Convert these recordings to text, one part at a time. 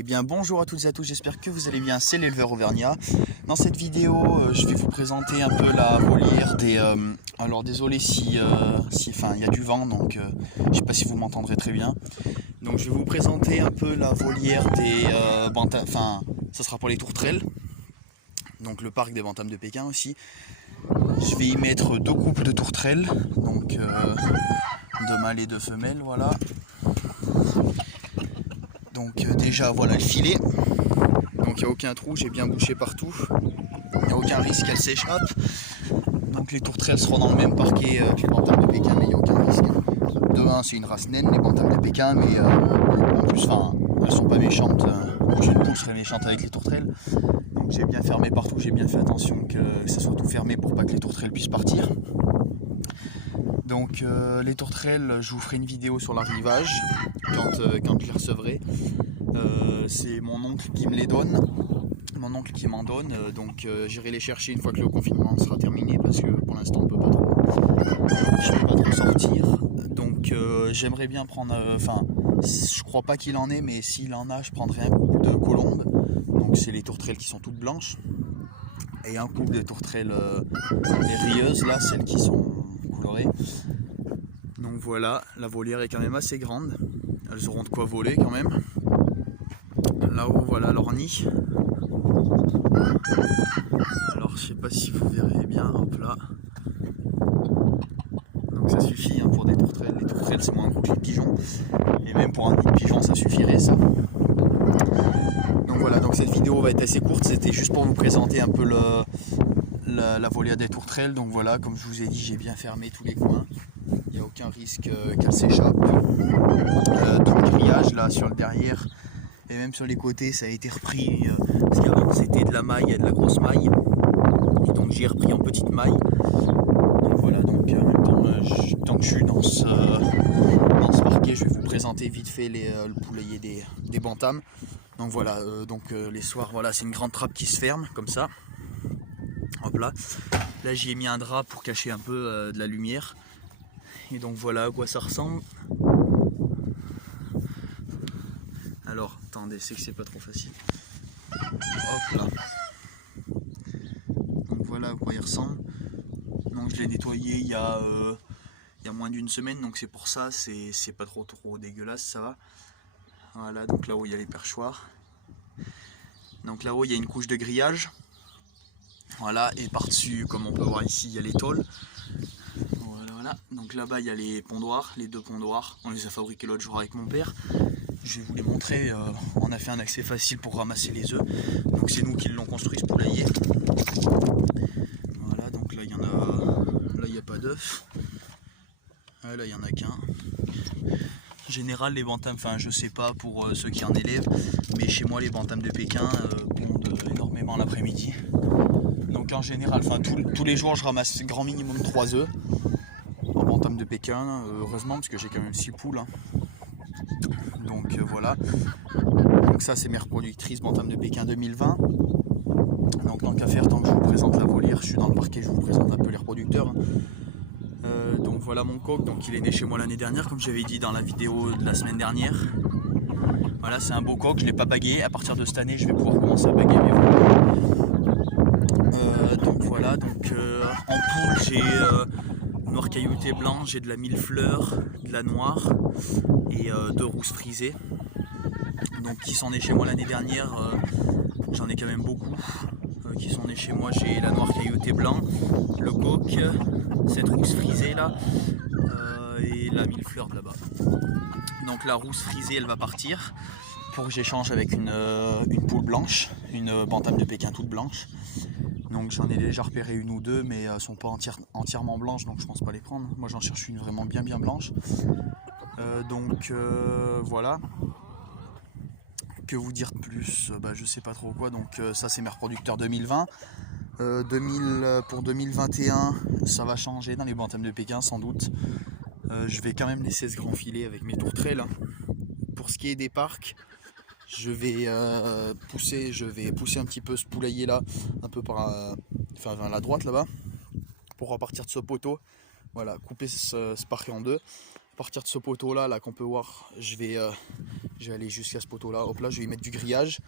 Eh bien bonjour à toutes et à tous, j'espère que vous allez bien, c'est l'éleveur Auvergnat. Dans cette vidéo, je vais vous présenter un peu la volière des... alors désolé si il y a du vent, donc je ne sais pas si vous m'entendrez très bien. Donc je vais vous présenter un peu la volière des bantams, enfin ça sera pour les tourterelles. Donc le parc des bantams de Pékin aussi. Je vais y mettre deux couples de tourterelles, donc deux mâles et deux femelles, voilà. Donc déjà voilà le filet, donc il n'y a aucun trou, j'ai bien bouché partout, il n'y a aucun risque qu'elle s'échappe. Donc les tourterelles seront dans le même parquet que les bantams de Pékin, mais il n'y a aucun risque. De 1 c'est une race naine les bantams de Pékin, mais en plus elles sont pas méchantes, aucune poule serait méchante avec les tourterelles. Donc j'ai bien fermé partout, j'ai bien fait attention que ça soit tout fermé pour pas que les tourterelles puissent partir. Donc les tourterelles, je vous ferai une vidéo sur l'arrivage quand je les recevrai. C'est mon oncle qui me les donne, mon oncle qui m'en donne, donc j'irai les chercher une fois que le confinement sera terminé parce que pour l'instant je peux pas trop sortir. Donc j'aimerais bien prendre, je crois pas qu'il en ait, mais s'il en a je prendrai un couple de colombes, donc c'est les tourterelles qui sont toutes blanches, et un couple de tourterelles les rieuses là, celles qui sont colorées. Donc voilà, la volière est quand même assez grande, elles auront de quoi voler quand même. Là-haut, voilà leur nid. Alors, je sais pas si vous verrez bien, hop là. Donc ça suffit pour des tourterelles. Les tourterelles, c'est moins gros que les pigeons. Et même pour un nid de pigeon, ça suffirait ça. Donc voilà, donc cette vidéo va être assez courte. C'était juste pour vous présenter un peu la volière des tourterelles. Donc voilà, comme je vous ai dit, j'ai bien fermé tous les coins. Il n'y a aucun risque qu'elle s'échappe. Tout le grillage là sur le derrière. Et même sur les côtés ça a été repris, parce qu'avant c'était de la maille et de la grosse maille. Et donc j'ai repris en petite maille. Donc voilà, donc en même temps, tant que je suis dans ce parquet, je vais vous présenter vite fait le poulailler des bantams. Donc voilà, les soirs, voilà, c'est une grande trappe qui se ferme, comme ça. Hop là. Là j'y ai mis un drap pour cacher un peu de la lumière. Et donc voilà à quoi ça ressemble. Alors, attendez, c'est que c'est pas trop facile. Hop là. Donc voilà à quoi il ressemble. Donc je l'ai nettoyé il y a moins d'une semaine, donc c'est pour ça, c'est pas trop dégueulasse, ça va. Voilà, donc là-haut il y a les perchoirs. Donc là-haut il y a une couche de grillage. Voilà, et par-dessus, comme on peut voir ici, il y a les tôles. Voilà. Donc là-bas il y a les pondoirs, les deux pondoirs. On les a fabriqués l'autre jour avec mon père. Je vais vous les montrer, on a fait un accès facile pour ramasser les œufs. Donc c'est nous qui l'ont construit ce poulailler. Voilà, donc là il y en a. Là il n'y a pas d'œufs. Là il n'y en a qu'un. En général les bantams, je sais pas pour ceux qui en élèvent, mais chez moi les bantams de Pékin pondent énormément l'après-midi. Donc en général, tous les jours je ramasse grand minimum 3 œufs en bantams de Pékin, heureusement parce que j'ai quand même 6 poules. Donc voilà, donc ça c'est mes reproductrices bantams de Pékin 2020. Donc tant qu'à faire, tant que je vous présente la volière, je suis dans le parquet, je vous présente un peu les reproducteurs. Donc voilà mon coq, donc il est né chez moi l'année dernière, comme j'avais dit dans la vidéo de la semaine dernière. Voilà, c'est un beau coq, je ne l'ai pas bagué, à partir de cette année je vais pouvoir commencer à baguer mes veaux. Donc voilà, en poule j'ai noir caillouté blanc, j'ai de la millefleur, de la noire et deux rousses frisées. Donc qui sont nés chez moi l'année dernière, j'en ai quand même beaucoup qui sont nés chez moi. J'ai la noire caillouté blanc, le coq, cette rousse frisée là et la millefleur de là-bas. Donc la rousse frisée elle va partir pour que j'échange avec une poule blanche, une bantame de Pékin toute blanche. Donc j'en ai déjà repéré une ou deux, mais elles ne sont pas entièrement blanches, donc je pense pas les prendre. Moi j'en cherche une vraiment bien blanche. Voilà. Que vous dire de plus, je sais pas trop quoi. Donc ça c'est mes reproducteurs 2020. Pour 2021 ça va changer dans les bantams de Pékin sans doute. Je vais quand même laisser ce grand filet avec mes tourterelles. Pour ce qui est des parcs, je vais pousser un petit peu ce poulailler là, un peu vers la droite là-bas, pour repartir de ce poteau. Voilà, couper ce parquet en deux. partir de ce poteau là qu'on peut voir, je vais aller jusqu'à ce poteau là. Hop là, je vais y mettre du grillage.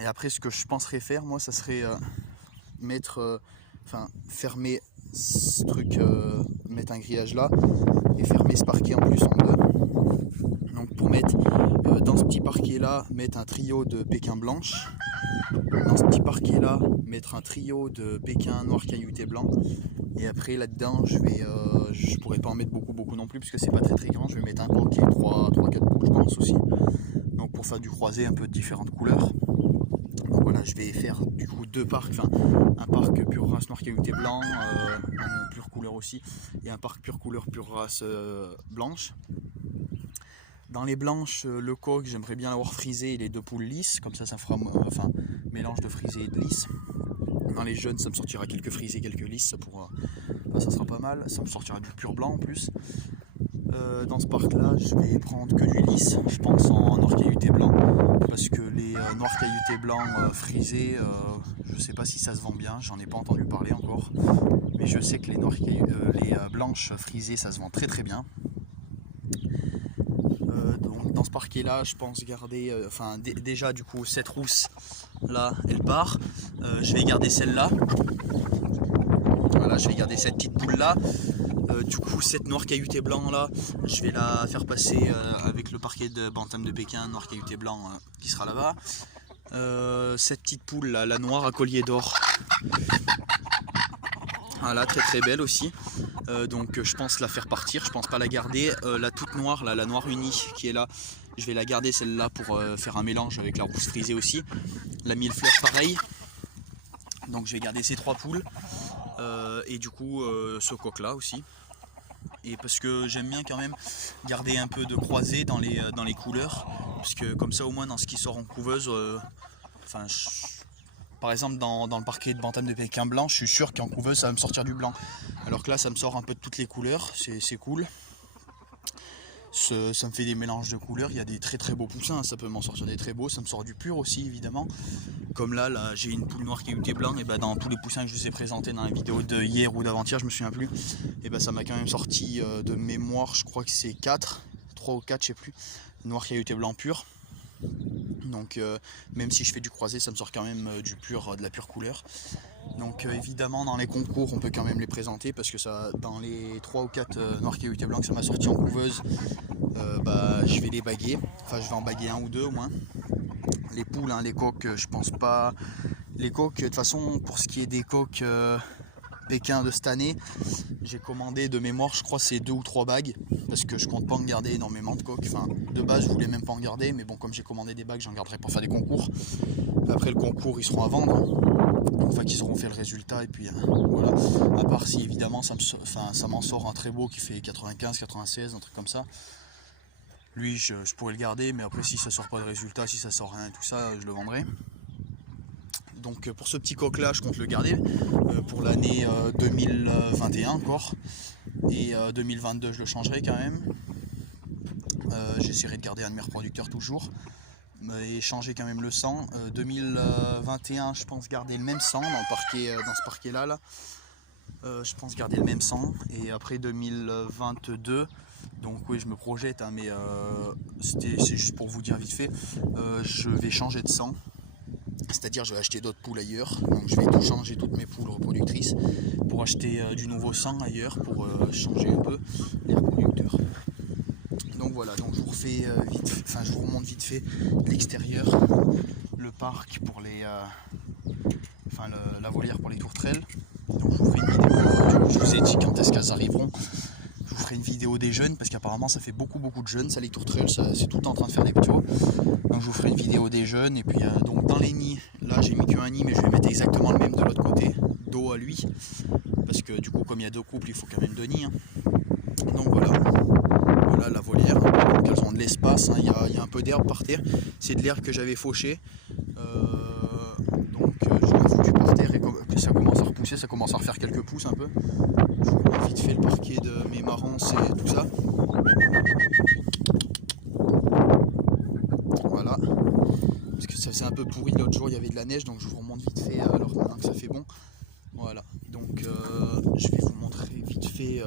Et après, ce que je penserais faire, moi, ça serait fermer ce truc, mettre un grillage là et fermer ce parquet en plus en deux. Donc pour mettre dans ce petit parquet là, mettre un trio de Pékin blanche. Dans ce petit parquet là, mettre un trio de Pékin noir caillouté blanc. Et après là-dedans, je pourrais pas en mettre beaucoup non plus, puisque c'est pas très grand. Je vais mettre un coquet, 3-4 boules je pense aussi. Donc pour faire du croisé un peu de différentes couleurs. Donc voilà, je vais faire du coup deux parcs, un parc pure race noir caillouté blanc, en pure couleur aussi, et un parc pure couleur pure race blanche. Dans les blanches, le coq, j'aimerais bien l'avoir frisé et les deux poules lisses, comme ça fera mélange de frisé et de lisse. Dans les jeunes, ça me sortira quelques frisés, quelques lisses, ça sera pas mal, ça me sortira du pur blanc en plus. Dans ce parc là, je vais prendre que du lisse, je pense en noir caillouté blanc, parce que les noirs cailloutés blancs frisés, je sais pas si ça se vend bien, j'en ai pas entendu parler encore, mais je sais que les blanches frisées ça se vend très bien. Donc dans ce parquet là, je pense garder, déjà du coup cette rousse là, elle part, je vais garder celle-là, voilà, je vais garder cette petite poule là. Du coup cette noire caillouté blanc là, je vais la faire passer avec le parquet de bantam de Pékin noir caillouté blanc qui sera là-bas. Cette petite poule là, la noire à collier d'or, voilà, très belle aussi. Donc je pense la faire partir, je pense pas la garder. La toute noire là, la noire unie qui est là, je vais la garder celle-là pour faire un mélange avec la rousse frisée aussi. La millefleur pareil. Donc je vais garder ces trois poules. Et du coup ce coq là aussi, et parce que j'aime bien quand même garder un peu de croisé dans les couleurs, parce que comme ça au moins dans ce qui sort en couveuse, par exemple dans le parquet de bantam de Pékin blanc, je suis sûr qu'en couveuse ça va me sortir du blanc, alors que là ça me sort un peu de toutes les couleurs, c'est cool. Ça me fait des mélanges de couleurs, il y a des très beaux poussins, ça peut m'en sortir des très beaux, ça me sort du pur aussi évidemment. Comme là j'ai une poule noire caillouté blanc, et dans tous les poussins que je vous ai présentés dans la vidéo de hier ou d'avant-hier, je me souviens plus, et ça m'a quand même sorti de mémoire, je crois que c'est 3 ou 4, je sais plus, noir caillouté blanc pur. Donc même si je fais du croisé, ça me sort quand même de la pure couleur. Donc évidemment dans les concours on peut quand même les présenter, parce que ça, dans les 3 ou 4 noirs cailloutés blancs que ça m'a sorti en couveuse, je vais les baguer, je vais en baguer un ou deux au moins. Les poules, les coqs, je pense pas. Les coqs, de toute façon, pour ce qui est des coqs Pékin de cette année, j'ai commandé de mémoire, je crois c'est 2 ou 3 bagues, parce que je compte pas en garder énormément de coqs. De base je voulais même pas en garder, mais bon, comme j'ai commandé des bagues, j'en garderai pour faire des concours. Après le concours ils seront à vendre, une fois qu'ils auront fait le résultat, et puis voilà. À part si évidemment ça m'en sort un très beau qui fait 95, 96, un truc comme ça. Lui je pourrais le garder, mais après si ça sort pas de résultat, si ça sort rien et tout ça, je le vendrai. Donc pour ce petit coq là, je compte le garder pour l'année 2021 encore, et 2022 je le changerai quand même. J'essaierai de garder un de mes reproducteurs toujours, et changer quand même le sang. 2021 je pense garder le même sang dans ce parquet là. Je pense garder le même sang, et après 2022, donc oui je me projette, mais c'est juste pour vous dire vite fait, je vais changer de sang, c'est-à-dire je vais acheter d'autres poules ailleurs, donc je vais tout changer, toutes mes poules reproductrices, pour acheter du nouveau sang ailleurs, pour changer un peu les reproducteurs. Donc voilà, donc je vous refais je vous remonte vite fait l'extérieur, le parc pour les la volière pour les tourterelles. Donc je vous ferai une vidéo, je vous ai dit quand est-ce qu'elles arriveront. Je vous ferai une vidéo des jeunes, parce qu'apparemment ça fait beaucoup de jeunes, ça, les tourterelles, c'est tout le temps en train de faire des petits. Donc je vous ferai une vidéo des jeunes. Et puis donc dans les nids, là j'ai mis qu'un nid, mais je vais mettre exactement le même de l'autre côté, dos à lui, parce que du coup comme il y a deux couples, il faut quand même deux nids. Donc voilà la volière, donc elles ont de l'espace, il y a un peu d'herbe par terre, c'est de l'herbe que j'avais fauché. Donc je l'ai foutu par terre, et ça commence à repousser, ça commence à refaire quelques pousses un peu. Je vous montre vite fait le parquet de mes marrons, c'est tout ça. Voilà, parce que ça faisait un peu pourri l'autre jour, il y avait de la neige, donc je vous remonte vite fait alors maintenant que ça fait bon. Voilà, donc je vais vous montrer vite fait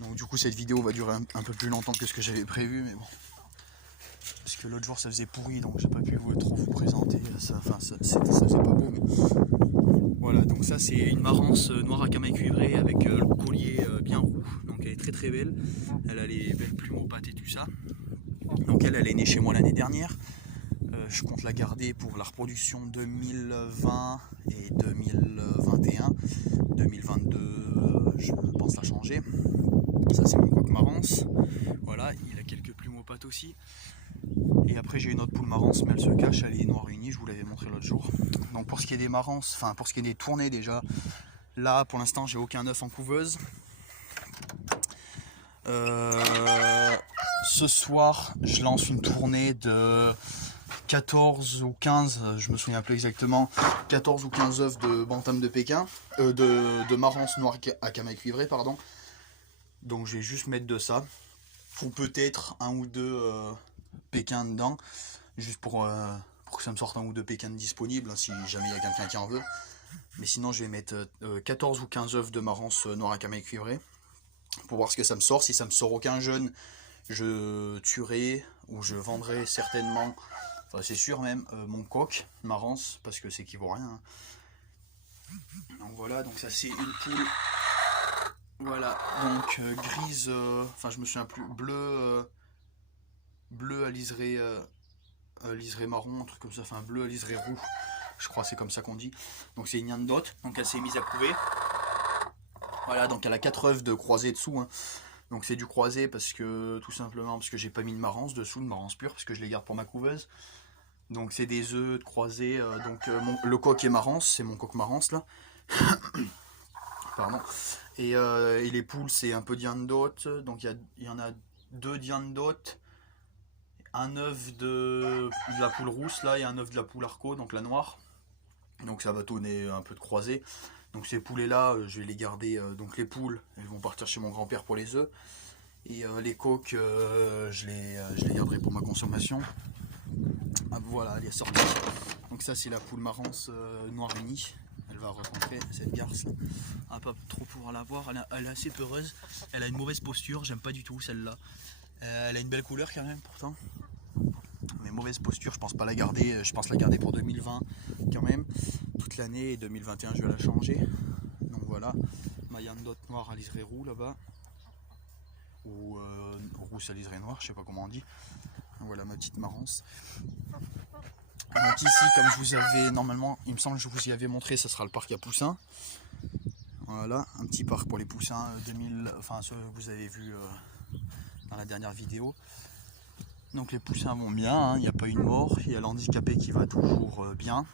Donc du coup cette vidéo va durer un peu plus longtemps que ce que j'avais prévu, mais bon. Parce que l'autre jour ça faisait pourri, donc j'ai pas pu trop vous présenter. Ça faisait pas beau, mais voilà. Donc ça c'est une marance noire à camail cuivré avec le collier bien roux. Donc elle est très très belle. Elle a les belles plumes aux pattes et tout ça. Donc elle est née chez moi l'année dernière. Je compte la garder pour la reproduction 2020 et 2021. 2022, je pense la changer. Ça c'est mon coq marance. Voilà, il a quelques plumes aux pattes aussi. Et après j'ai une autre poule marance, mais elle se cache, elle est noire unie, je vous l'avais montré l'autre jour. Donc pour ce qui est des marances, enfin pour ce qui est des tournées déjà, là pour l'instant j'ai aucun œuf en couveuse. Ce soir je lance une tournée de 14 ou 15, je me souviens plus exactement, 14 ou 15 œufs de bantam de Pékin, de marance noire à camail cuivré, pardon. Donc je vais juste mettre de ça, ou peut-être un ou deux Pékin dedans, juste pour que ça me sorte un ou deux Pékin disponibles, hein, si jamais il y a quelqu'un qui en veut. Mais sinon je vais mettre 14 ou 15 œufs de marance noire à camail cuivré, pour voir ce que ça me sort. Si ça me sort aucun jeune, je tuerai ou je vendrai certainement, enfin c'est sûr même, mon coq marance, parce que c'est qui vaut rien, hein. Donc voilà, donc ça c'est une poule, voilà, donc grise, enfin je me souviens plus, bleu à liseré marron, un truc comme ça, enfin bleu à liseré roux, je crois c'est comme ça qu'on dit. Donc c'est une Nyandot, donc elle s'est mise à couver. Voilà, donc elle a 4 œufs de croisé dessous, hein. Donc c'est du croisé parce que tout simplement parce que j'ai pas mis de marance dessous, de marance pure, parce que je les garde pour ma couveuse. Donc c'est des œufs de croisé, donc le coq est marance, c'est mon coq marance là. Pardon. Et les poules c'est un peu Nyandot, donc il y en a 2 Nyandot, un œuf de la poule rousse là et un œuf de la poule arco, donc la noire. Donc ça va tourner un peu de croisé. Donc ces poulets là, je vais les garder, donc les poules, elles vont partir chez mon grand-père pour les œufs. Et les coqs, je les garderai pour ma consommation. Ah, voilà, elle est sortie. Donc ça c'est la poule marance noire unie. Elle va rencontrer cette garce là. Ah, pas trop pouvoir la voir, elle est assez peureuse. Elle a une mauvaise posture, j'aime pas du tout celle-là. Elle a une belle couleur quand même pourtant. Mais mauvaise posture, je pense pas la garder, je pense la garder pour 2020 quand même, toute l'année, et 2021 je vais la changer. Donc voilà, ma Nyandot noire à liseré roux là-bas, ou rousse à liseré noir, je sais pas comment on dit. Voilà ma petite marance. Donc ici, comme je vous avais, normalement, il me semble que je vous y avais montré, ça sera le parc à poussins. Voilà, un petit parc pour les poussins 2000, enfin ce que vous avez vu dans la dernière vidéo. Donc les poussins vont bien, il n'y a pas une mort, il y a l'handicapé qui va toujours bien.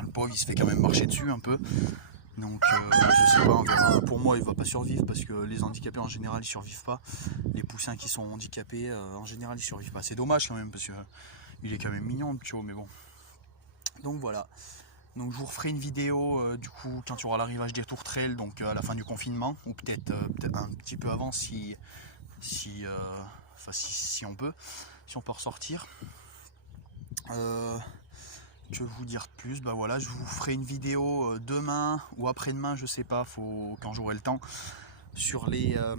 Le pauvre il se fait quand même marcher dessus un peu. Donc je sais pas, on verra. Pour moi il va pas survivre parce que les handicapés en général ils survivent pas. Les poussins qui sont handicapés en général ils survivent pas. C'est dommage quand même parce que il est quand même mignon le petit haut, mais bon. Donc voilà. Donc je vous referai une vidéo du coup quand il y aura l'arrivage des tourterelles, donc à la fin du confinement, ou peut-être un petit peu avant si on peut ressortir. Que vous dire de plus, bah voilà, je vous ferai une vidéo demain ou après-demain, je sais pas, quand j'aurai le temps, sur la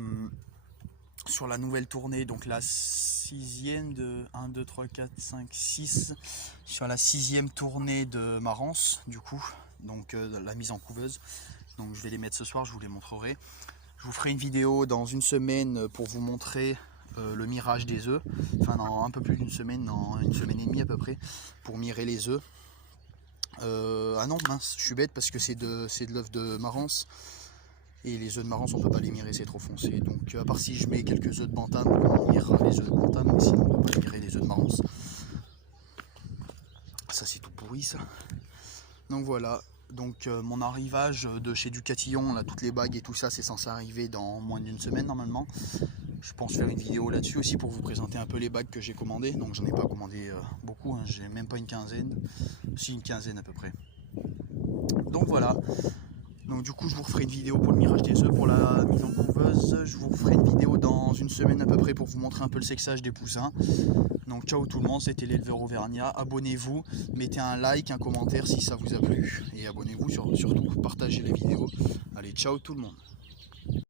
nouvelle tournée, donc la 6e de 1, 2, 3, 4, 5, 6, sur la 6e tournée de marance du coup, donc la mise en couveuse. Donc je vais les mettre ce soir, je vous les montrerai. Je vous ferai une vidéo dans une semaine pour vous montrer le mirage des œufs, enfin dans un peu plus d'une semaine, dans une semaine et demie à peu près, pour mirer les œufs. Ah non, mince, je suis bête parce que c'est de l'œuf de marance, et les œufs de marance on peut pas les mirer, c'est trop foncé. Donc à part si je mets quelques œufs de bantam, on mirera les œufs de bantam, mais sinon on peut pas mirer les œufs de marance. Ça c'est tout pourri ça. Donc voilà, donc mon arrivage de chez Ducatillon, là, toutes les bagues et tout ça, c'est censé arriver dans moins d'une semaine normalement. Je pense faire une vidéo là-dessus aussi pour vous présenter un peu les bagues que j'ai commandées. Donc j'en ai pas commandé beaucoup, hein. J'ai même pas une quinzaine, si une quinzaine à peu près. Donc voilà. Donc du coup je vous referai une vidéo pour le mirage des œufs, pour la mise en couveuse. Je vous referai une vidéo dans une semaine à peu près pour vous montrer un peu le sexage des poussins. Donc ciao tout le monde, c'était l'éleveur Auvergnat. Abonnez-vous, mettez un like, un commentaire si ça vous a plu. Et abonnez-vous surtout, partagez les vidéos. Allez, ciao tout le monde.